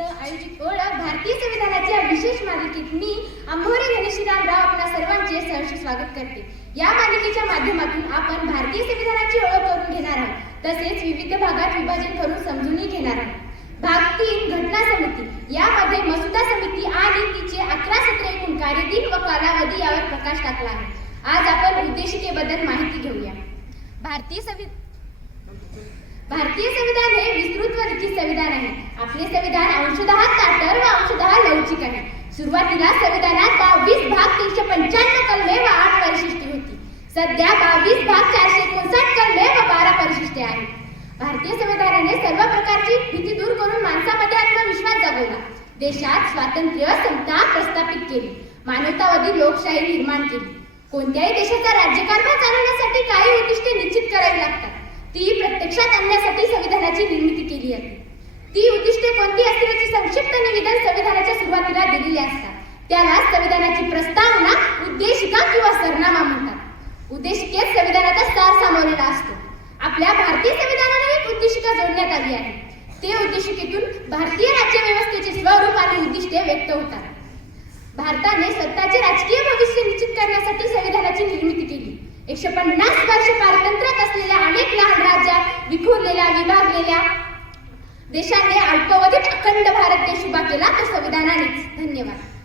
निमित्त आयोजित ओळख भारतीय संविधानाच्या विशेष मालिकेत मी अंभोरे गणेशीराम राव आपल्या सर्वांचे सहर्ष स्वागत करते. या मालिकेच्या माध्यमातून आपण भारतीय संविधानाची ओळख करून घेणार आहोत. तसेच विविध भागात विभाजन करून समजूनही घेणार आहोत. भाग तीन घटना समिती. यामध्ये मसुदा समिती आणि तिचे अकरा सत्र एकूण कार्यदिन व कालावधी यावर प्रकाश टाकला आहे. आज आपण उद्देशिकेबद्दल माहिती घेऊया. भारतीय संविधान भारतीय संविधान हे विस्तृत व लिखित संविधान आहे. आपले संविधान अंशतः ताटर व अंशतः लवचिक आहे. सुरुवातीला संविधानात बावीस भाग तीनशे पंच्याण्णव कलमे व आठ परिशिष्टे होती. सध्या बावीस भाग चारशे एकोणसाठ कलमे व बारा परिशिष्टे आहेत. भारतीय संविधानाने सर्व प्रकारची भीती दूर करून माणसामध्ये आत्मविश्वास जगवला. देशात स्वातंत्र्य समता प्रस्थापित केली. मानवतावादी लोकशाही निर्माण केली. कोणत्याही देशाचा राज्यकारभार चालवण्यासाठी काही उद्दिष्ट ती आणण्यासाठी संविधानाची निर्मिती केली आहे. ती उद्दिष्टे कोणती असतील याचे संक्षिप्त निवेदन संविधानाच्या सुरुवातीला दिलेले असतात. त्याला संविधानाची प्रस्तावना उद्देशिका किंवा सरनामा म्हणतात. उद्देशिकेत संविधानाचा सार सामावलेला असतो. आपल्या भारतीय संविधानाला एक उद्देशिका जोडण्यात आली आहे. ते उद्देशिकेतून भारतीय राज्यव्यवस्थेचे स्वरूप आणि उद्दिष्टे व्यक्त होतात. भारताने स्वतःचे राजकीय भविष्य निश्चित करण्यासाठी विभागलेल्या देशाने अल्पावधीत अखंड भारत देश उभा केला तो संविधानानेच. धन्यवाद.